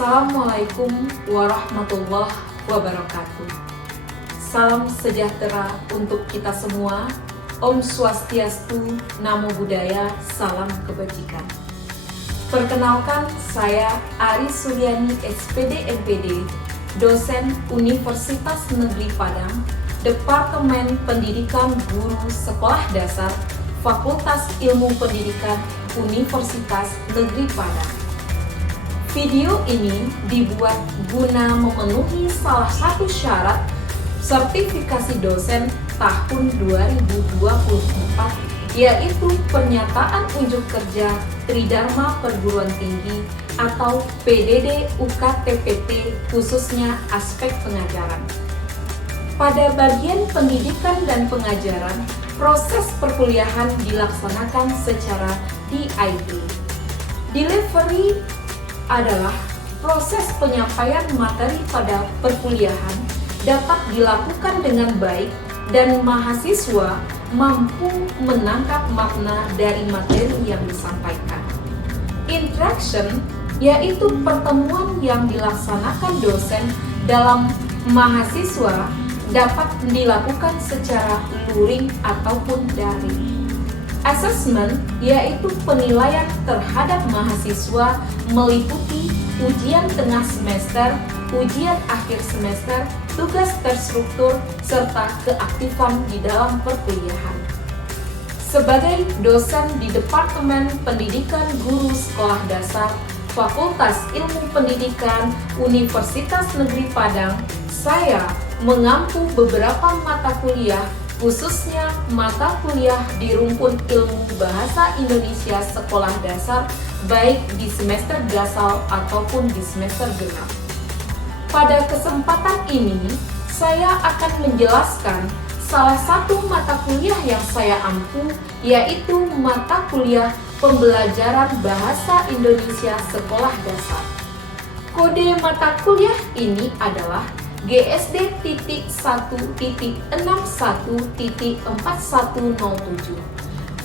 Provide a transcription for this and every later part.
Assalamualaikum warahmatullahi wabarakatuh. Salam sejahtera untuk kita semua. Om Swastiastu, Namo Buddhaya, salam kebajikan. Perkenalkan, saya Ari Suryani, SPD MPD, dosen Universitas Negeri Padang, Departemen Pendidikan Guru Sekolah Dasar, Fakultas Ilmu Pendidikan Universitas Negeri Padang. Video ini dibuat guna memenuhi salah satu syarat sertifikasi dosen tahun 2024, yaitu pernyataan unjuk kerja Tridharma Perguruan Tinggi atau PDD UKTPT, khususnya aspek pengajaran. Pada bagian pendidikan dan pengajaran, proses perkuliahan dilaksanakan secara DID. Delivery adalah proses penyampaian materi pada perkuliahan dapat dilakukan dengan baik dan mahasiswa mampu menangkap makna dari materi yang disampaikan. Interaction yaitu pertemuan yang dilaksanakan dosen dalam mahasiswa dapat dilakukan secara luring ataupun daring. Assessment yaitu penilaian terhadap mahasiswa meliputi ujian tengah semester, ujian akhir semester, tugas terstruktur, serta keaktifan di dalam perkuliahan. Sebagai dosen di Departemen Pendidikan Guru Sekolah Dasar, Fakultas Ilmu Pendidikan Universitas Negeri Padang, saya mengampu beberapa mata kuliah, khususnya mata kuliah di rumpun ilmu bahasa Indonesia sekolah dasar, baik di semester dasar ataupun di semester genap. Pada kesempatan ini, saya akan menjelaskan salah satu mata kuliah yang saya ampu, yaitu mata kuliah pembelajaran bahasa Indonesia sekolah dasar. Kode mata kuliah ini adalah GSD.1.61.4107.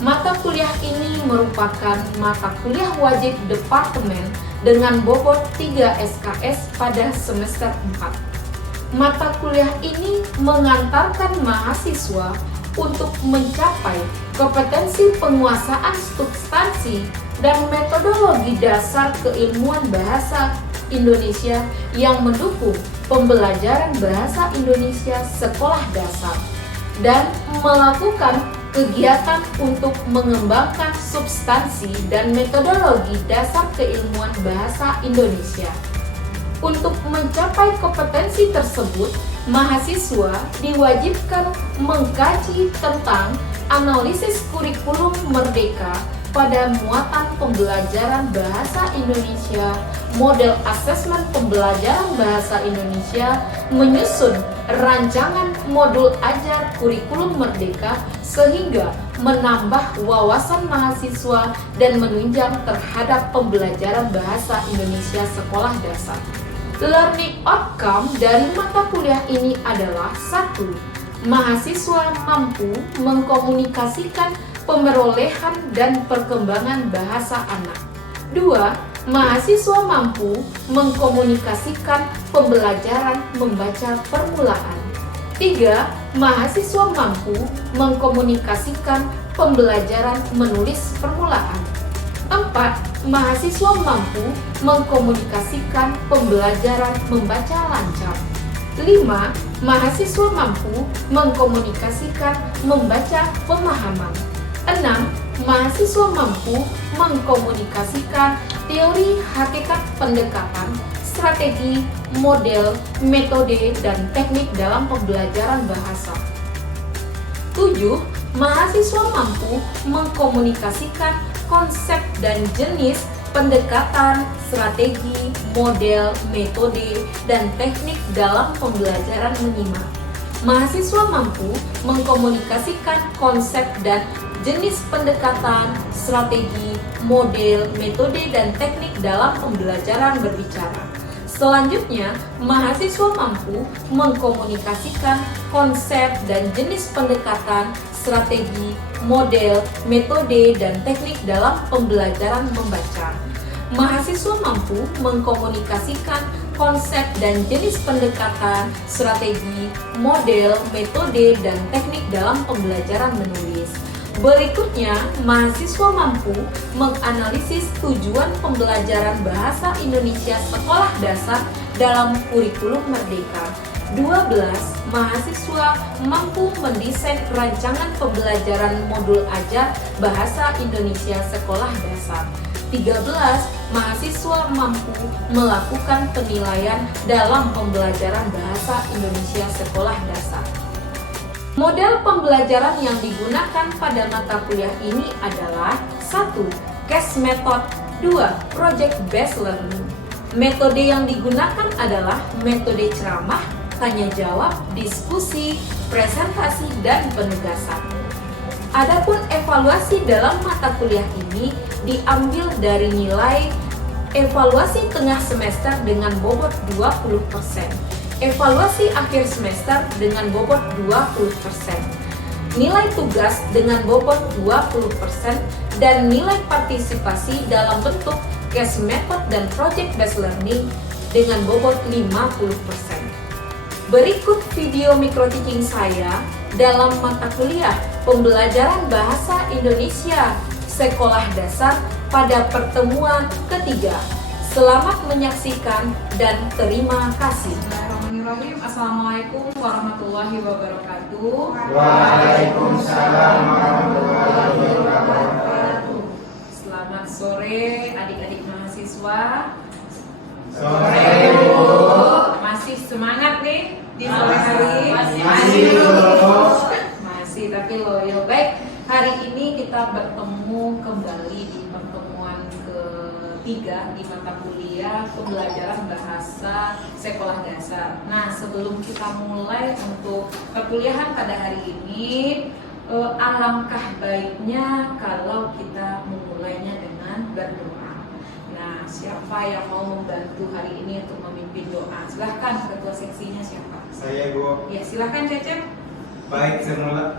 Mata kuliah ini merupakan mata kuliah wajib departemen dengan bobot 3 SKS pada semester 4. Mata kuliah ini mengantarkan mahasiswa untuk mencapai kompetensi penguasaan substansi dan metodologi dasar keilmuan bahasa Indonesia yang mendukung pembelajaran bahasa Indonesia sekolah dasar dan melakukan kegiatan untuk mengembangkan substansi dan metodologi dasar keilmuan bahasa Indonesia. Untuk mencapai kompetensi tersebut, mahasiswa diwajibkan mengkaji tentang analisis kurikulum merdeka pada muatan pembelajaran bahasa Indonesia, model asesmen pembelajaran bahasa Indonesia, menyusun rancangan modul ajar kurikulum merdeka sehingga menambah wawasan mahasiswa dan menunjang terhadap pembelajaran bahasa Indonesia sekolah dasar. Learning outcome dari mata kuliah ini adalah 1. Mahasiswa mampu mengkomunikasikan pemerolehan dan perkembangan bahasa anak. 2. Mahasiswa mampu mengkomunikasikan pembelajaran membaca permulaan. 3. Mahasiswa mampu mengkomunikasikan pembelajaran menulis permulaan. 4. Mahasiswa mampu mengkomunikasikan pembelajaran membaca lancar. 5. Mahasiswa mampu mengkomunikasikan membaca pemahaman. 6. Mahasiswa mampu mengkomunikasikan teori hakikat pendekatan, strategi, model, metode, dan teknik dalam pembelajaran bahasa. 7. Mahasiswa mampu mengkomunikasikan konsep dan jenis pendekatan, strategi, model, metode, dan teknik dalam pembelajaran menyimak. Mahasiswa mampu mengkomunikasikan konsep dan jenis pendekatan, strategi, model, metode, dan teknik dalam pembelajaran berbicara. Selanjutnya, mahasiswa mampu mengkomunikasikan konsep dan jenis pendekatan, strategi, model, metode, dan teknik dalam pembelajaran membaca. Mahasiswa mampu mengkomunikasikan konsep dan jenis pendekatan, strategi, model, metode, dan teknik dalam pembelajaran menulis. Berikutnya, mahasiswa mampu menganalisis tujuan pembelajaran bahasa Indonesia sekolah dasar dalam kurikulum Merdeka. 12. Mahasiswa mampu mendesain rancangan pembelajaran modul ajar bahasa Indonesia sekolah dasar. 13. Mahasiswa mampu melakukan penilaian dalam pembelajaran bahasa Indonesia sekolah dasar. Model pembelajaran yang digunakan pada mata kuliah ini adalah 1. Case method. 2. Project based learning. Metode yang digunakan adalah metode ceramah, tanya jawab, diskusi, presentasi, dan penugasan. Adapun evaluasi dalam mata kuliah ini diambil dari nilai evaluasi tengah semester dengan bobot 20%. Evaluasi akhir semester dengan bobot 20%, nilai tugas dengan bobot 20%, dan nilai partisipasi dalam bentuk case method dan project based learning dengan bobot 50%. Berikut video micro teaching saya dalam mata kuliah pembelajaran bahasa Indonesia sekolah dasar pada pertemuan ketiga. Selamat menyaksikan dan terima kasih. Bismillahirrahmanirrahim. Assalamualaikum warahmatullahi wabarakatuh. Waalaikumsalam warahmatullahi wabarakatuh. Selamat sore adik-adik mahasiswa. Sore Bu. Masih semangat nih di sore hari? Masih Masih, tapi loyal. Baik, hari ini kita bertemu kembali di pertemuan ketiga di mata kuliah pembelajaran bahasa sekolah dasar. Nah, sebelum kita mulai untuk perkuliahan pada hari ini, alangkah baiknya kalau kita memulainya dengan berdoa. Nah, siapa yang mau membantu hari ini untuk memimpin doa? Silahkan, ketua seksinya siapa? Saya Bu. Ya, silahkan Cecep. Baik,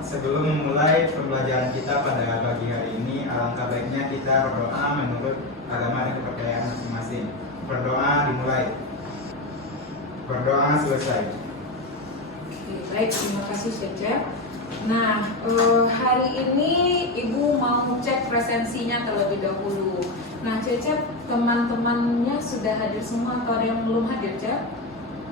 sebelum memulai pembelajaran kita pada pagi hari ini, alangkah baiknya kita berdoa menurut agama dan kepercayaan masing-masing. Berdoa dimulai. Berdoa selesai. Oke, baik, terima kasih Cecep. Nah, hari ini Ibu mau cek presensinya terlebih dahulu. Nah, Cecep, teman-temannya sudah hadir semua atau ada yang belum hadir, Cep?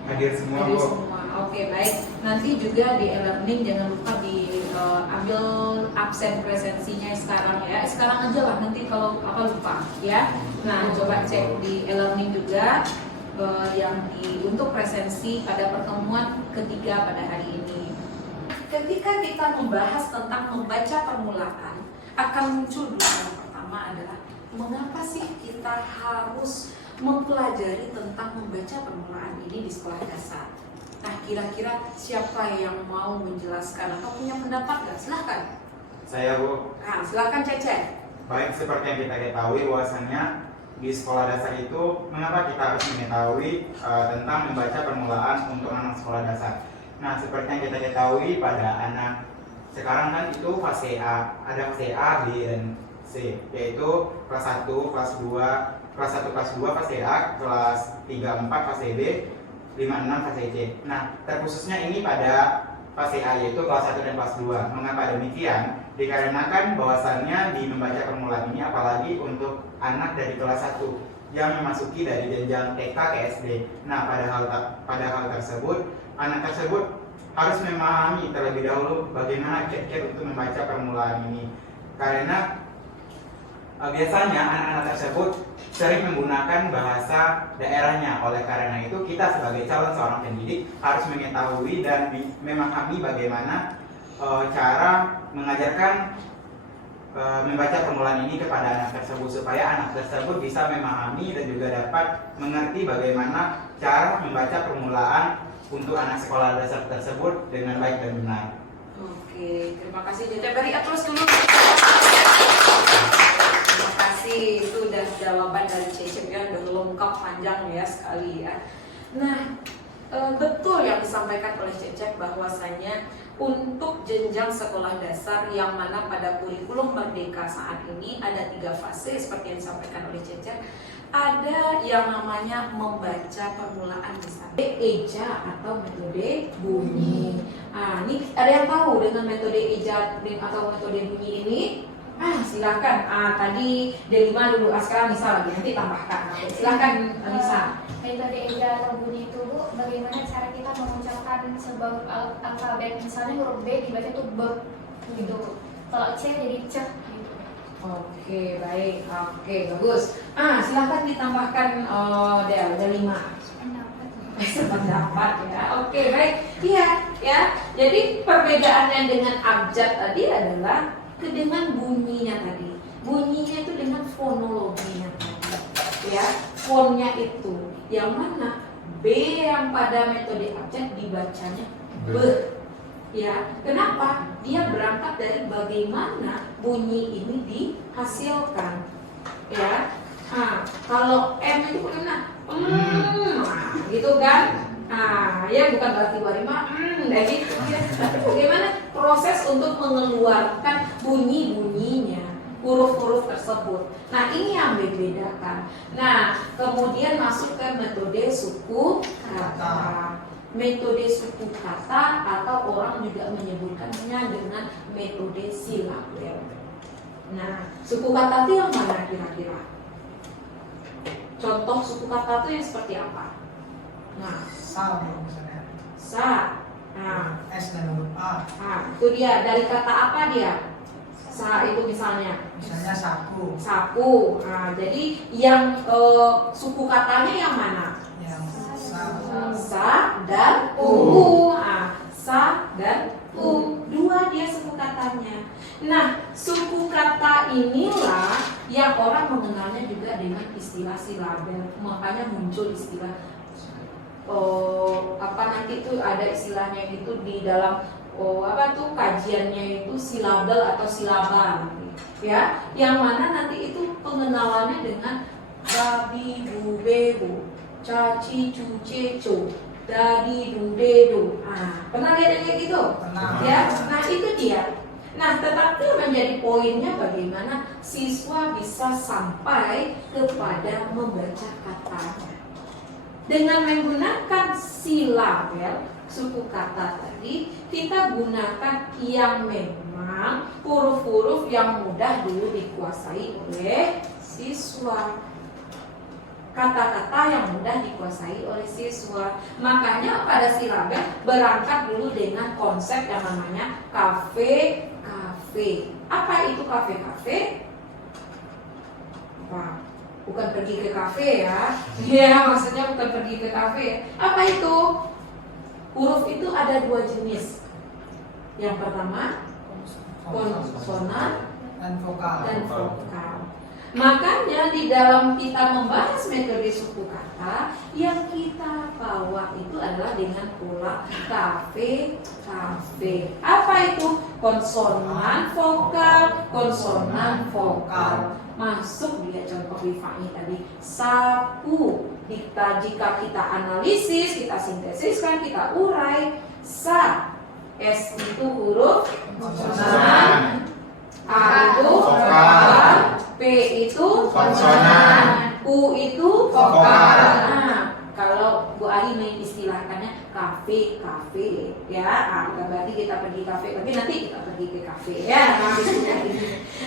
Hadir semua Hadir Bu. semua. Oke, baik. Nanti juga di e-learning jangan lupa diambil absen presensinya sekarang ya. Sekarang aja lah, nanti kalau apa lupa ya. Nah, coba cek di e-learning juga untuk presensi pada pertemuan ketiga pada hari ini. Ketika kita membahas tentang membaca permulaan, akan muncul dulu yang pertama adalah mengapa sih kita harus mempelajari tentang membaca permulaan ini di sekolah dasar. Nah, kira-kira siapa yang mau menjelaskan atau punya pendapat nggak? Silahkan. Saya Bu. Nah, silahkan Cece. Baik, seperti yang kita ketahui bahwasannya di sekolah dasar itu mengapa kita harus mengetahui tentang membaca permulaan untuk anak sekolah dasar. Nah, seperti yang kita ketahui pada anak sekarang kan itu fase A, ada fase A, B, dan C, yaitu kelas 1, kelas 2, kelas 1, kelas 2 fase A, kelas 3, 4 fase B, 5, 6 fase C. Nah, terkhususnya ini pada fase A, yaitu kelas 1 dan kelas 2. Mengapa demikian? Dikarenakan bahwasannya di membaca permulaan ini, apalagi untuk anak dari kelas 1 yang memasuki dari jenjang TK ke SD. Nah, pada hal tersebut, anak tersebut harus memahami terlebih dahulu bagaimana kiat-kiat untuk membaca permulaan ini. Karena biasanya anak-anak tersebut sering menggunakan bahasa daerahnya. Oleh karena itu, kita sebagai calon seorang pendidik harus mengetahui dan memahami bagaimana cara mengajarkan membaca permulaan ini kepada anak tersebut, supaya anak tersebut bisa memahami dan juga dapat mengerti bagaimana cara membaca permulaan untuk anak sekolah dasar tersebut dengan baik dan benar. Oke, terima kasih Cece. Beri aplaus dulu. Terima kasih, itu udah jawaban dari Cece ya, udah lengkap panjang ya sekali ya. Nah, betul yang disampaikan oleh Cece bahwasanya untuk jenjang sekolah dasar yang mana pada kurikulum Merdeka saat ini ada 3 fase seperti yang disampaikan oleh Cece. ada yang namanya membaca permulaan misalnya eja atau metode bunyi. Ini ada yang tahu dengan metode eja atau metode bunyi ini? Silakan. Tadi D5 dulu, sekarang Nisa lagi, nanti tambahkan. Silakan Nisa. Metode eja atau bunyi itu Bu, bagaimana cara kita mengucapkan sebuah alfabet, misalnya huruf B dibaca tuh B gitu. Kalau C jadi C gitu. Oke, baik. Oke, bagus. Silakan ditambahkan D5. Sependapat ya. Oke, baik. Iya, ya. Jadi perbedaannya dengan abjad tadi adalah dengan bunyinya tadi. Bunyinya itu dengan fonologinya tadi. Ya, fonnya itu yang mana B yang pada metode abjad dibacanya B. Ya, kenapa? Dia berangkat dari bagaimana bunyi ini dihasilkan. Ya. Kalau M itu bagaimana? Gitu kan? Ya bukan berarti warima jadi ya. Tapi bagaimana proses untuk mengeluarkan bunyi-bunyinya, huruf-huruf tersebut. Nah, ini yang membedakan. Nah, kemudian masuk ke metode suku kata. Metode suku kata atau orang juga menyebutkannya dengan metode silabel. Nah, suku kata itu yang mana kira-kira? Contoh suku kata itu yang seperti apa? Nah, Sa misalnya. sa. S dan huruf A. Itu dia. Dari kata apa dia? Sa itu misalnya. Misalnya saku. Saku. Jadi yang suku katanya yang mana? Yang sa. Sa dan u. Sa dan u. Dua dia suku katanya. Nah, suku kata inilah yang orang mengenalnya juga dengan istilah silabel. Makanya muncul istilah nanti itu ada istilahnya itu di dalam kajiannya itu silabel atau silabal, ya. Yang mana nanti itu pengenalannya dengan babi bu bebu, caci cuce cu, dadi du dedo. Pernah lihat yang kayak gitu? Pernah. Ya. Nah, itu dia. Nah, tetapi menjadi poinnya bagaimana siswa bisa sampai kepada membaca katanya. Dengan menggunakan silabel suku kata tadi, kita gunakan yang memang huruf-huruf yang mudah dulu dikuasai oleh siswa. Kata-kata yang mudah dikuasai oleh siswa. Makanya pada silabel berangkat dulu dengan konsep yang namanya kafe. Apa itu kafe? Bukan pergi ke kafe ya. Ya, maksudnya bukan pergi ke kafe. Apa itu? Huruf itu ada dua jenis. Yang pertama konsonan Dan vokal. Makanya di dalam kita membahas metode suku kata, yang kita bawa itu adalah dengan pola kafe. Apa itu? Konsonan vokal. Masuk dia contoh Rifai tadi, sapu. Jika kita analisis, kita sintesiskan, kita urai, sa. S itu huruf konsonan, A itu vokal, P itu konsonan, U itu vokal. Kalau Bu Ali mengistilahkannya kafe ya. Berarti kita pergi kafe, tapi nanti kita pergi ke kafe ya.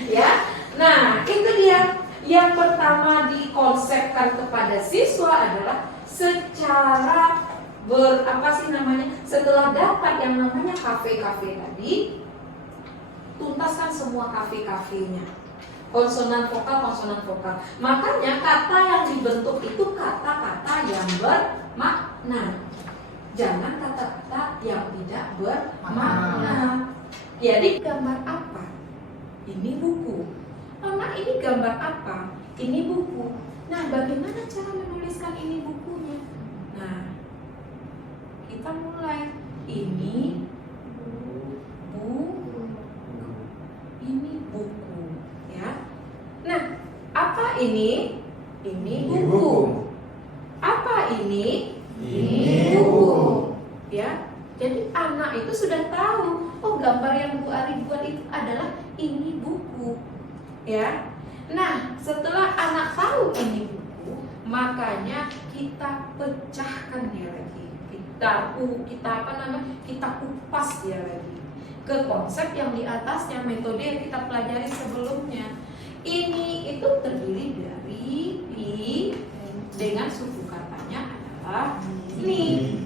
Ya. Nah, itu dia. Yang pertama dikonsepkan kepada siswa adalah secara setelah dapat yang namanya kafe tadi, tuntaskan semua kafe-kafenya. Konsonan vokal. Makanya kata yang dibentuk itu kata-kata yang bermakna. Jangan kata-kata yang tidak bermakna. Jadi gambar apa? Ini buku. Mama, ini gambar apa? Ini buku. Nah, bagaimana cara menuliskan ini bukunya? Nah, kita mulai. Ini buku, ya. Nah, apa ini? Ini buku. Apa ini? Ini buku. Ya. Jadi anak itu sudah tahu, gambar yang Bu Ari buat itu adalah ini buku. Ya. Nah, setelah anak tahu ini buku, Makanya kita pecahkan dia lagi. Kita kupas dia lagi ke konsep yang di atasnya, metode yang kita pelajari sebelumnya. Ini itu terdiri dari i dengan suku katanya adalah ni.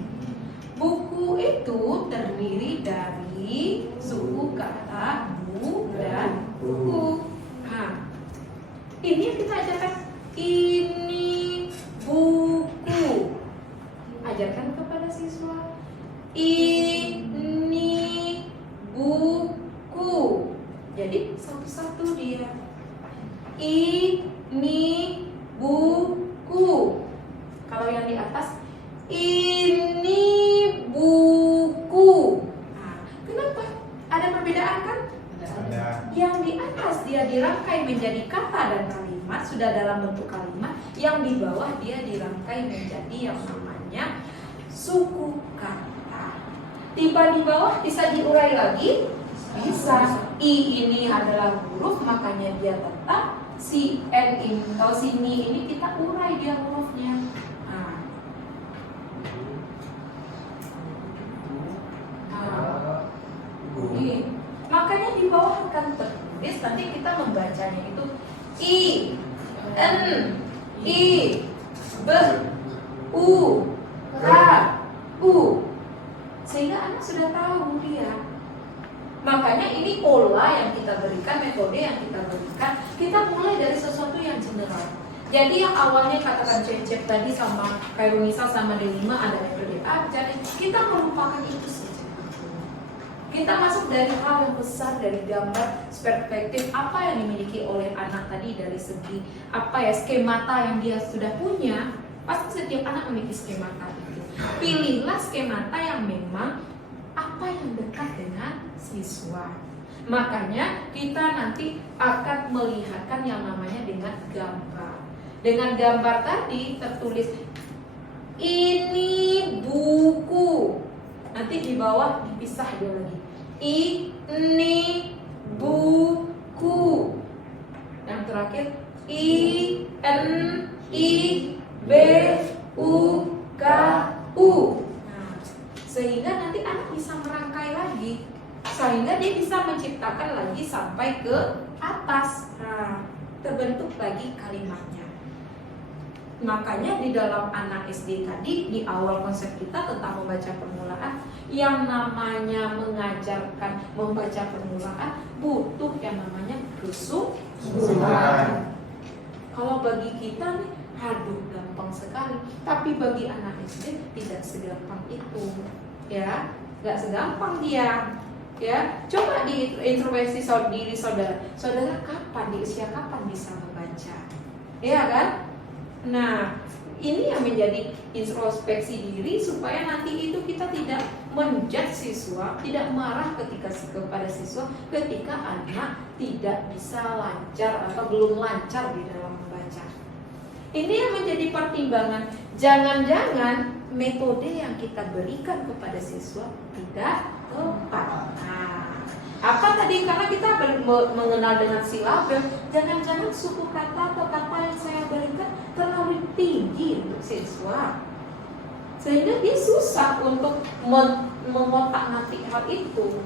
Buku itu terdiri dari suku kata bu dan ku. Nah, ini yang kita ajarkan. Ini buku. Ajarkan kepada siswa. Ini buku. Jadi satu-satu dia. Ini buku. Kalau yang di atas, ini buku. Nah, kenapa? Ada perbedaan kan? Ada. Yang di atas dia dirangkai menjadi kata dan kalimat, sudah dalam bentuk kalimat. Yang di bawah dia dirangkai menjadi yang namanya suku kata. Tiba di bawah bisa diurai lagi? Bisa. I ini adalah huruf, makanya dia tetap. Si N ini atau si ni ini kita urai dia hurufnya. Makanya di bawah akan tertulis, nanti kita membacanya itu I, N, I, B, U, K, U. Sehingga anak sudah tahu dia. Makanya ini pola yang kita berikan, metode yang kita berikan. Kita mulai dari sesuatu yang general. Jadi yang awalnya katakan Cecep tadi sama Kairunisa sama Delima ada metode abjad, kita melupakan itu saja. Kita masuk dari hal yang besar, dari gambar perspektif apa yang dimiliki oleh anak tadi dari segi apa ya, skemata yang dia sudah punya. Pasti setiap anak memiliki skemata itu. Pilihlah skemata yang memang apa yang dekat dengan siswa. Makanya kita nanti akan melihatkan yang namanya dengan gambar. Dengan gambar tadi tertulis ini buku. Nanti di bawah dipisah dia lagi. Ini buku. Yang terakhir I N I B U K U. Nah, sehingga nanti anak bisa merangkai lagi, sehingga dia bisa menciptakan lagi sampai ke atas. Nah, terbentuk lagi kalimatnya. Makanya di dalam anak SD tadi, di awal konsep kita tentang membaca permulaan, yang namanya mengajarkan membaca permulaan butuh yang namanya kesuburan. Kalau bagi kita nih, aduh gampang sekali. Tapi bagi anak SD tidak segampang itu, ya, nggak segampang dia. Ya, coba diintrospeksi diri saudara. Saudara kapan, di usia kapan bisa membaca? Ya kan? Nah, ini yang menjadi introspeksi diri supaya nanti itu kita tidak menjudge siswa, tidak marah kepada siswa ketika anak tidak bisa lancar atau belum lancar di dalam membaca. Ini yang menjadi pertimbangan. Jangan-jangan metode yang kita berikan kepada siswa tidak tepat. Nah, apa tadi, karena kita mengenal dengan silabel, jangan-jangan suku kata atau kata yang saya berikan terlalu tinggi untuk siswa, sehingga dia susah untuk mengotak-atik hal itu.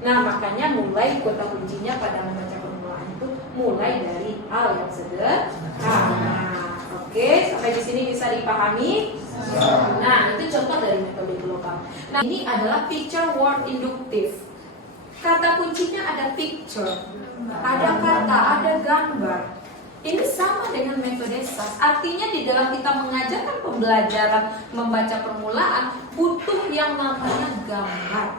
Nah, makanya mulai kata kuncinya pada membaca permulaan itu mulai dari hal yang sederhana. Oke, sampai di sini bisa dipahami? Nah, itu contoh dari metode global. Nah, ini adalah picture word inductive. Kata kuncinya ada picture, ada kata, ada gambar. Ini sama dengan metode SAS. Artinya di dalam kita mengajarkan pembelajaran membaca permulaan butuh yang namanya gambar.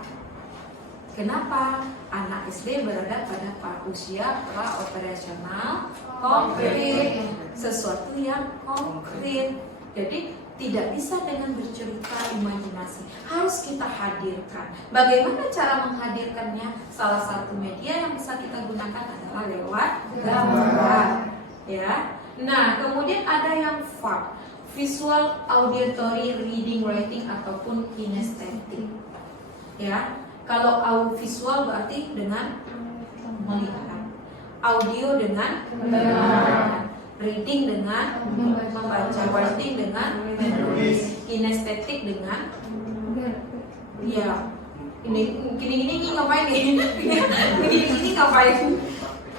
Kenapa? Anak SD berada pada usia pra-operasional konkret, sesuatu yang konkret. Jadi tidak bisa dengan bercerita imajinasi, harus kita hadirkan. Bagaimana cara menghadirkannya? Salah satu media yang bisa kita gunakan adalah lewat gambar, ya. Nah, kemudian ada yang VAR, visual, auditory, reading, writing, ataupun kinestetik, ya. Kalau visual berarti dengan melihat, audio dengan mendengarkan, reading dengan membaca, writing dengan menulis, kinestetik dengan ya gini ngapain nih? Gini ngapain?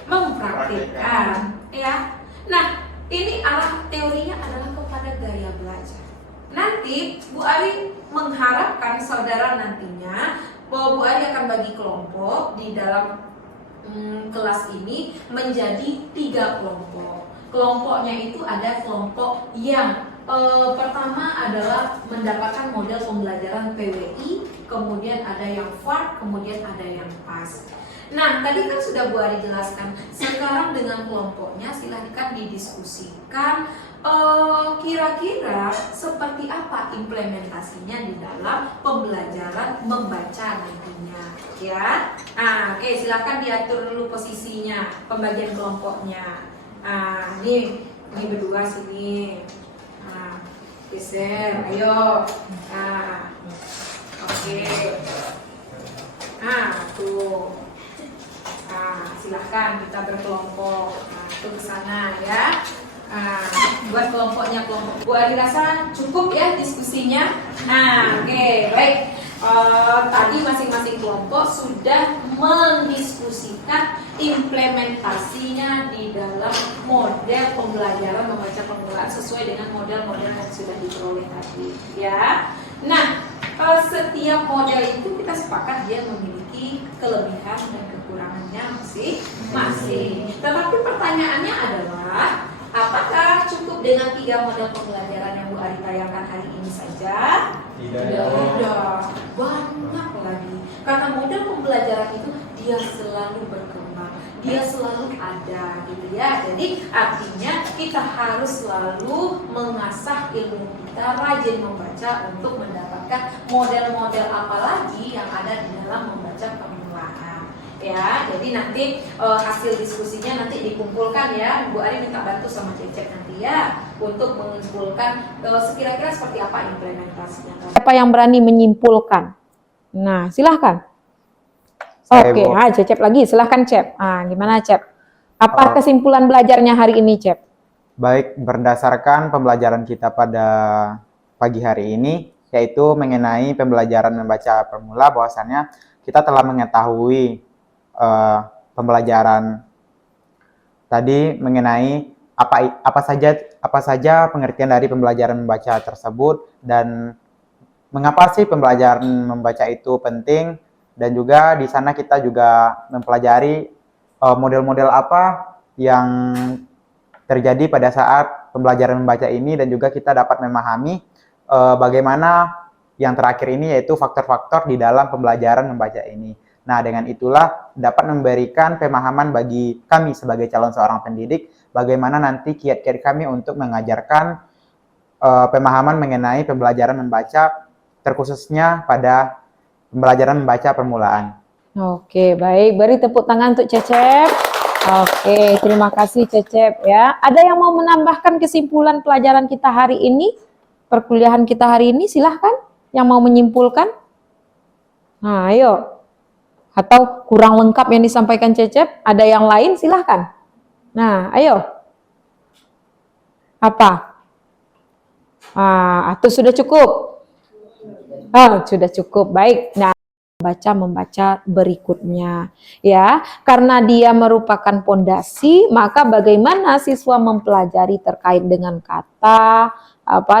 Mempraktikkan, ya. Nah, ini arah teorinya adalah kepada gaya belajar. Nanti Bu Ari mengharapkan saudara nantinya bahwa Bu Ari akan bagi kelompok di dalam kelas ini menjadi 3 kelompok. Kelompoknya itu ada kelompok yang pertama adalah mendapatkan model pembelajaran PWI, kemudian ada yang FART, kemudian ada yang PAS. Nah, tadi kan sudah Bu Ari jelaskan. Sekarang dengan kelompoknya silahkan didiskusikan kira-kira seperti apa implementasinya di dalam pembelajaran membaca nantinya, ya. Nah, oke, silahkan diatur dulu posisinya, pembagian kelompoknya. Ini berdua sini. Geser, ayo. Oke. Tuh. Silahkan kita berkelompok. Tuh ke sana ya. Buat kelompoknya kelompok. Bu Ari rasa cukup ya diskusinya. Oke, baik. Tadi masing-masing kelompok sudah mendiskusikan implementasinya di dalam model pembelajaran membaca permulaan sesuai dengan model-model yang sudah diperoleh tadi, ya. Nah, setiap model itu kita sepakat dia memiliki kelebihan dan kekurangannya masing-masing. Tetapi pertanyaannya adalah, apakah cukup dengan 3 model pembelajaran yang Bu Ari tayangkan hari ini saja? Tidak. Banyak lagi. Karena model pembelajaran itu dia selalu berkembang, dia selalu ada, gitu ya. Jadi artinya kita harus selalu mengasah ilmu kita, rajin membaca untuk mendapatkan model-model apa lagi yang ada di dalam membaca permulaan. Ya, jadi nanti hasil diskusinya nanti dikumpulkan ya. Bu Ari minta bantu sama Cecep nanti ya untuk mengumpulkan sekira-kira seperti apa implementasinya. Siapa yang berani menyimpulkan? Nah, silahkan. Oke, Cecep lagi, silahkan Cep. Gimana Cep? Apa kesimpulan belajarnya hari ini Cep? Baik, berdasarkan pembelajaran kita pada pagi hari ini, yaitu mengenai pembelajaran membaca permula, bahwasannya kita telah mengetahui pembelajaran tadi mengenai apa saja pengertian dari pembelajaran membaca tersebut dan mengapa sih pembelajaran membaca itu penting, dan juga di sana kita juga mempelajari model-model apa yang terjadi pada saat pembelajaran membaca ini, dan juga kita dapat memahami bagaimana yang terakhir ini yaitu faktor-faktor di dalam pembelajaran membaca ini. Nah, dengan itulah dapat memberikan pemahaman bagi kami sebagai calon seorang pendidik, bagaimana nanti kiat-kiat kami untuk mengajarkan pemahaman mengenai pembelajaran membaca, terkhususnya pada pembelajaran membaca permulaan. Oke, baik. Beri tepuk tangan untuk Cecep. Oke, terima kasih Cecep ya. Ada yang mau menambahkan kesimpulan pelajaran kita hari ini? Perkuliahan kita hari ini, silahkan. Yang mau menyimpulkan? Nah, ayo. Atau kurang lengkap yang disampaikan Cecep, ada yang lain silahkan. Nah, ayo. Apa? Atau sudah cukup? Sudah cukup. Baik. Nah, membaca berikutnya ya, karena dia merupakan pondasi, maka bagaimana siswa mempelajari terkait dengan kata,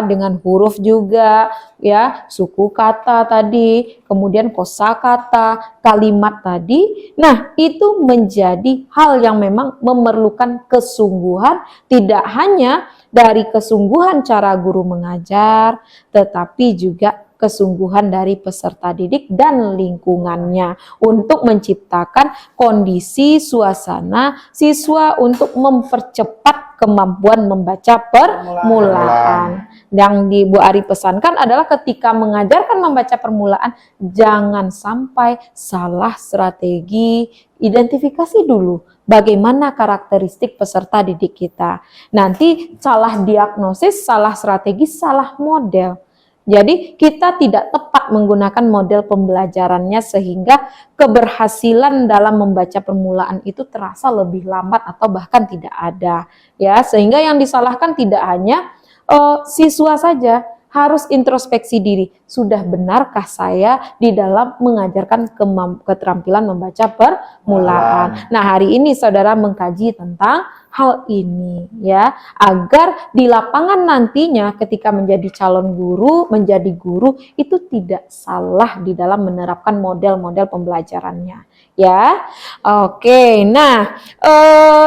dengan huruf juga ya, suku kata tadi, kemudian kosakata, kalimat tadi. Nah, itu menjadi hal yang memang memerlukan kesungguhan, tidak hanya dari kesungguhan cara guru mengajar, tetapi juga kesungguhan dari peserta didik dan lingkungannya untuk menciptakan kondisi suasana siswa untuk mempercepat kemampuan membaca permulaan. Yang di Bu Ari pesankan adalah ketika mengajarkan membaca permulaan, jangan sampai salah strategi, identifikasi dulu bagaimana karakteristik peserta didik kita. Nanti salah diagnosis, salah strategi, salah model. Jadi kita tidak tepat menggunakan model pembelajarannya sehingga keberhasilan dalam membaca permulaan itu terasa lebih lambat atau bahkan tidak ada. Ya, sehingga yang disalahkan tidak hanya siswa saja, harus introspeksi diri. Sudah benarkah saya di dalam mengajarkan keterampilan membaca permulaan? Nah, hari ini saudara mengkaji tentang hal ini ya, agar di lapangan nantinya ketika menjadi calon guru, menjadi guru itu tidak salah di dalam menerapkan model-model pembelajarannya ya. Oke, nah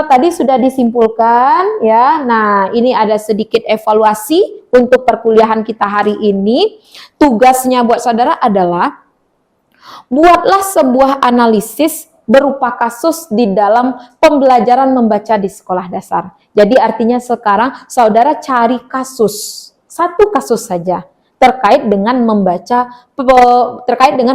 tadi sudah disimpulkan ya. Nah, ini ada sedikit evaluasi untuk perkuliahan kita hari ini. Tugasnya buat saudara adalah buatlah sebuah analisis berupa kasus di dalam pembelajaran membaca di sekolah dasar. Jadi artinya sekarang saudara cari kasus, satu kasus saja terkait dengan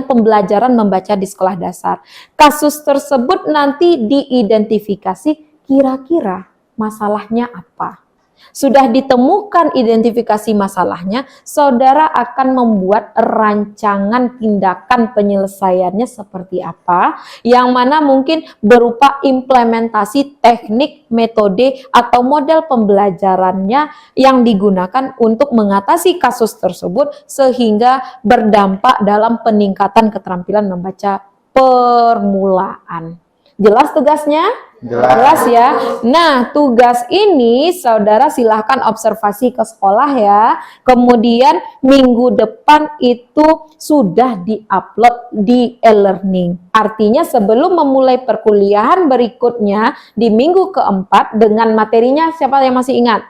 pembelajaran membaca di sekolah dasar. Kasus tersebut nanti diidentifikasi kira-kira masalahnya apa. Sudah ditemukan identifikasi masalahnya, saudara akan membuat rancangan tindakan penyelesaiannya seperti apa, yang mana mungkin berupa implementasi teknik, metode, atau model pembelajarannya yang digunakan untuk mengatasi kasus tersebut sehingga berdampak dalam peningkatan keterampilan membaca permulaan. Jelas tugasnya? Jelas ya. Nah, tugas ini saudara silahkan observasi ke sekolah ya. Kemudian minggu depan itu sudah di-upload di e-learning. Artinya sebelum memulai perkuliahan berikutnya di minggu keempat dengan materinya, siapa yang masih ingat?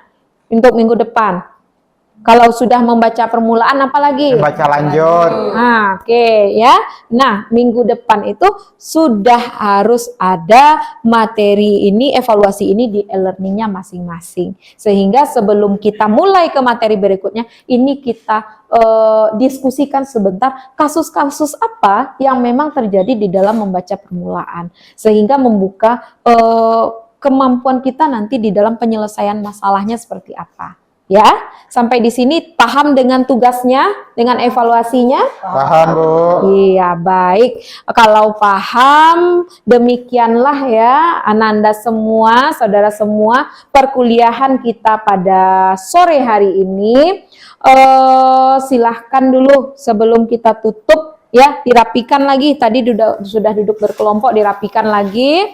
Untuk minggu depan. Kalau sudah membaca permulaan apalagi? Membaca lanjut. Nah, oke ya. Nah, minggu depan itu sudah harus ada materi ini, evaluasi ini di e-learningnya masing-masing. Sehingga sebelum kita mulai ke materi berikutnya, ini kita diskusikan sebentar kasus-kasus apa yang memang terjadi di dalam membaca permulaan. Sehingga membuka kemampuan kita nanti di dalam penyelesaian masalahnya seperti apa. Ya, sampai di sini paham dengan tugasnya, dengan evaluasinya? Paham, Bu. Iya, baik. Kalau paham, demikianlah ya, Ananda semua, saudara semua, perkuliahan kita pada sore hari ini. Silahkan dulu sebelum kita tutup ya, dirapikan lagi. Tadi sudah duduk berkelompok, dirapikan lagi.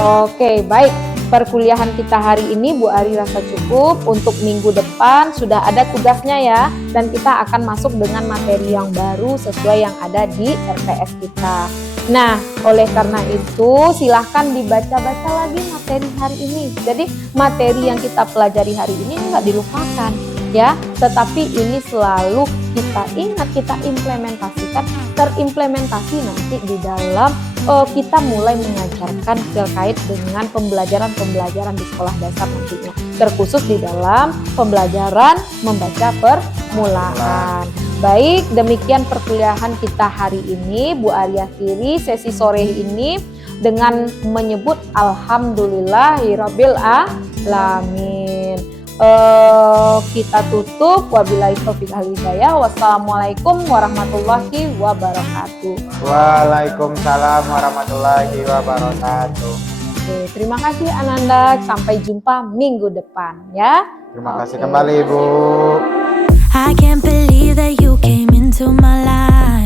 Oke, baik. Perkuliahan kita hari ini Bu Ari rasa cukup. Untuk minggu depan sudah ada tugasnya ya. Dan kita akan masuk dengan materi yang baru sesuai yang ada di RPS kita. Nah, oleh karena itu silahkan dibaca-baca lagi materi hari ini. Jadi materi yang kita pelajari hari ini nggak dilupakan ya. Tetapi ini selalu kita ingat, kita implementasikan, terimplementasi nanti di dalam kita mulai mengajarkan terkait dengan pembelajaran di sekolah dasar nantinya, terkhusus di dalam pembelajaran membaca permulaan. Baik, demikian perkuliahan kita hari ini. Bu Ari akhiri sesi sore ini dengan menyebut Alhamdulillahirabbil alamin. Kita tutup. Wabillahi taufiq wal hidayah. Wassalamualaikum warahmatullahi wabarakatuh. Waalaikumsalam warahmatullahi wabarakatuh. Oke, terima kasih Ananda. Sampai jumpa minggu depan ya. Terima kasih kembali, Bu. I can't believe that you came into my life.